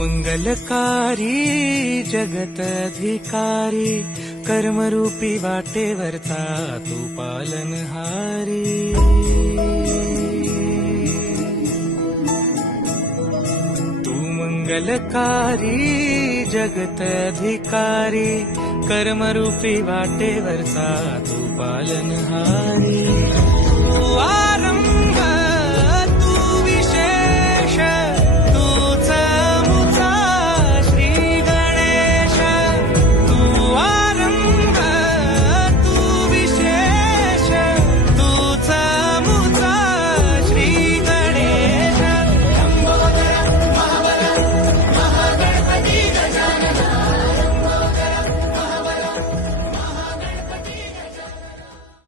मंगलकारी जगत अधिकारी कर्मरूपी वाटेवरचा तू पालनहारी। तू मंगलकारी जगत अधिकारी कर्मरूपी वाटेवरचा तू पालनहारी।